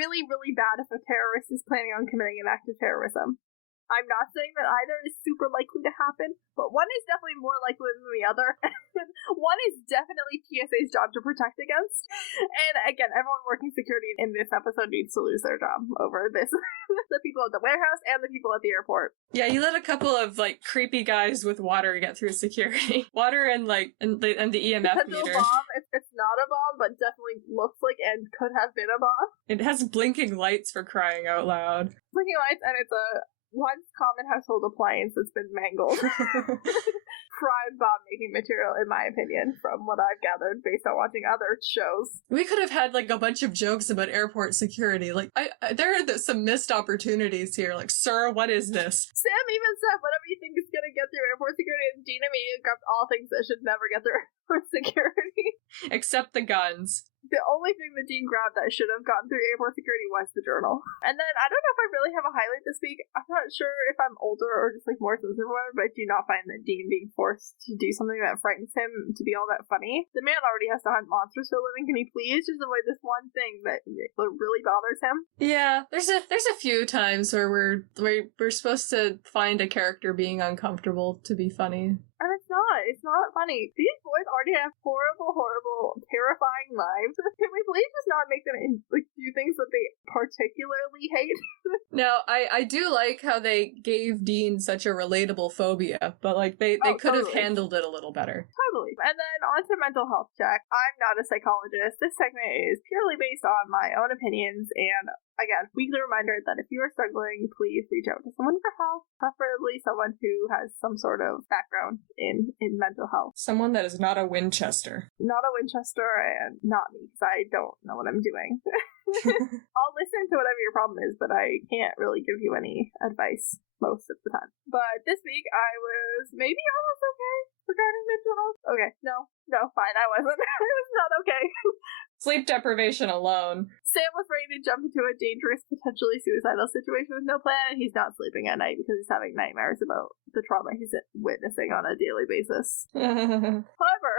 really, really bad if a terrorist is planning on committing an act of terrorism. I'm not saying that either is super likely to happen, but one is definitely more likely than the other. One is definitely TSA's job to protect against. And again, everyone working security in this episode needs to lose their job over this. The people at the warehouse and the people at the airport. Yeah, you let a couple of, like, creepy guys with water get through security. Water and, like, and the EMF meter. Bomb. It's not a bomb, but definitely looks like and could have been a bomb. It has blinking lights, for crying out loud. Blinking lights, and it's a once common household appliance that's been mangled. Prime bomb-making material, in my opinion, from what I've gathered based on watching other shows. We could have had, like, a bunch of jokes about airport security. Like, there are some missed opportunities here. Like, sir, what is this? Sam even said, whatever you think is going to get through airport security, and Dean immediately grabbed all things that should never get through airport security. Except the guns. The only thing that Dean grabbed that should have gotten through airport security was the journal. And then, I don't know if I really have a highlight this week. I'm not sure if I'm older or just, like, more sensitive or whatever, but I do not find that Dean being forced to do something that frightens him to be all that funny. The man already has to hunt monsters for a living. Can he please just avoid this one thing that really bothers him? Yeah, there's a few times where we're supposed to find a character being uncomfortable to be funny. And it's not funny. These boys already have horrible, horrible, terrifying lives. Can we please just not make them do things that they particularly hate? Now, I do like how they gave Dean such a relatable phobia, but like they could have handled it a little better. Totally. And then on to mental health check. I'm not a psychologist. This segment is purely based on my own opinions, and again, weekly reminder that if you are struggling, please reach out to someone for help, preferably someone who has some sort of background in mental health. Someone that is not a Winchester. Not a Winchester, and not me, because I don't know what I'm doing. I'll listen to whatever your problem is, but I can't really give you any advice most of the time. But this week, I was maybe almost okay regarding mental health. Okay, no, fine, I wasn't. I was not okay. Sleep deprivation alone. Sam was ready to jump into a dangerous, potentially suicidal situation with no plan, and he's not sleeping at night because he's having nightmares about the trauma he's witnessing on a daily basis. However,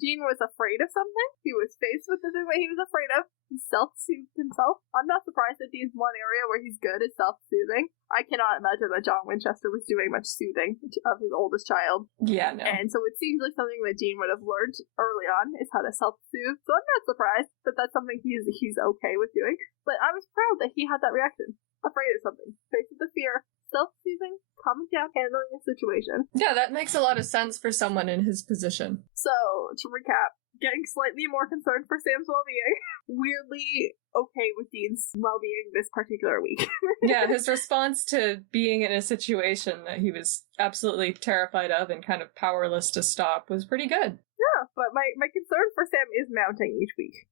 Dean was afraid of something. He was faced with the thing that he was afraid of. He self-soothed himself. I'm not surprised that Dean's one area where he's good is self-soothing. I cannot imagine that John Winchester was doing much soothing of his oldest child. Yeah, no. And so it seems like something that Dean would have learned early on is how to self-soothe. So I'm not surprised that that's something he's okay with doing. But I was proud that he had that reaction. Afraid of something. Faced with the fear. Self-soothing, calming down, handling the situation. Yeah, that makes a lot of sense for someone in his position. So, to recap, getting slightly more concerned for Sam's well-being. Weirdly okay with Dean's well-being this particular week. Yeah, his response to being in a situation that he was absolutely terrified of and kind of powerless to stop was pretty good. Yeah, but my concern for Sam is mounting each week.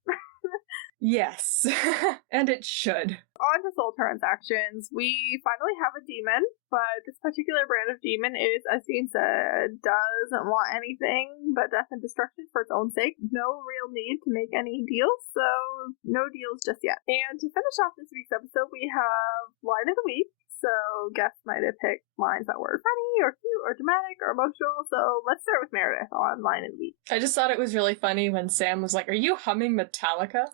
Yes, and it should. On to soul transactions. We finally have a demon, but this particular brand of demon is, as Dean said, doesn't want anything but death and destruction for its own sake. No real need to make any deals, so no deals just yet. And to finish off this week's episode, we have Line of the Week. So guests might have picked lines that were funny or cute or dramatic or emotional. So let's start with Meredith on Line of the Week. I just thought it was really funny when Sam was like, "Are you humming Metallica?"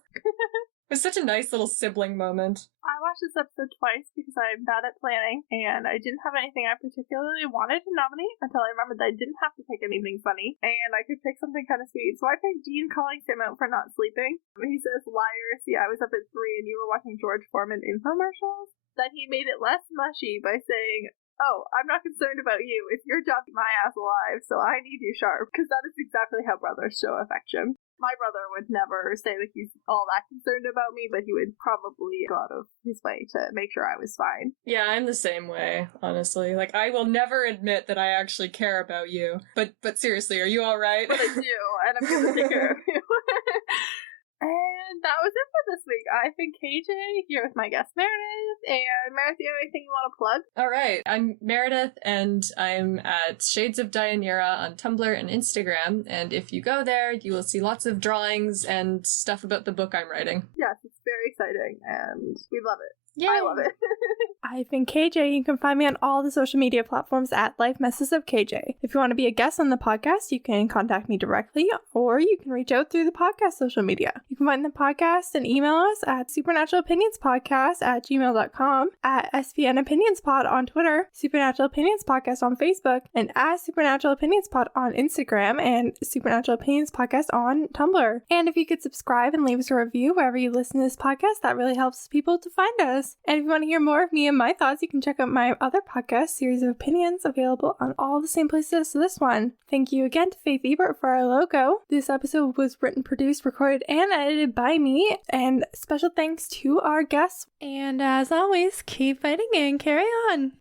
It was such a nice little sibling moment. I watched this episode twice because I'm bad at planning, and I didn't have anything I particularly wanted to nominate until I remembered that I didn't have to pick anything funny, and I could pick something kind of sweet. So I picked Dean calling Sam out for not sleeping. He says, "Liar, see, I was up at 3 and you were watching George Foreman infomercials." Then he made it less mushy by saying, "Oh, I'm not concerned about you. It's your job to keep my ass alive, so I need you sharp." Because that is exactly how brothers show affection. My brother would never say that he's all that concerned about me, but he would probably go out of his way to make sure I was fine. Yeah, I'm the same way, honestly. Like, I will never admit that I actually care about you. But seriously, are you alright? But I do, and I'm going to take care of you. And that was it for this week. I've been KJ, here with my guest Meredith. And Meredith, do you have anything you want to plug? Alright, I'm Meredith, and I'm at Shades of Dianira on Tumblr and Instagram. And if you go there, you will see lots of drawings and stuff about the book I'm writing. Yes, it's very exciting, and we love it. Yay. I love it. I've been KJ. You can find me on all the social media platforms at Life Messes of KJ. If you want to be a guest on the podcast, you can contact me directly, or you can reach out through the podcast social media. You can find the podcast and email us at supernaturalopinionspodcast@gmail.com, at SPN Opinions Pod on Twitter, Supernatural Opinions Podcast on Facebook, and at Supernatural Opinions Pod on Instagram, and Supernatural Opinions Podcast on Tumblr. And if you could subscribe and leave us a review wherever you listen to this podcast, that really helps people to find us. And if you want to hear more of me and my thoughts, you can check out my other podcast, Series of Opinions, available on all the same places as this one. Thank you again to Faith Ebert for our logo. This episode was written, produced, recorded, and edited by me. And special thanks to our guests. And as always, keep fighting and carry on.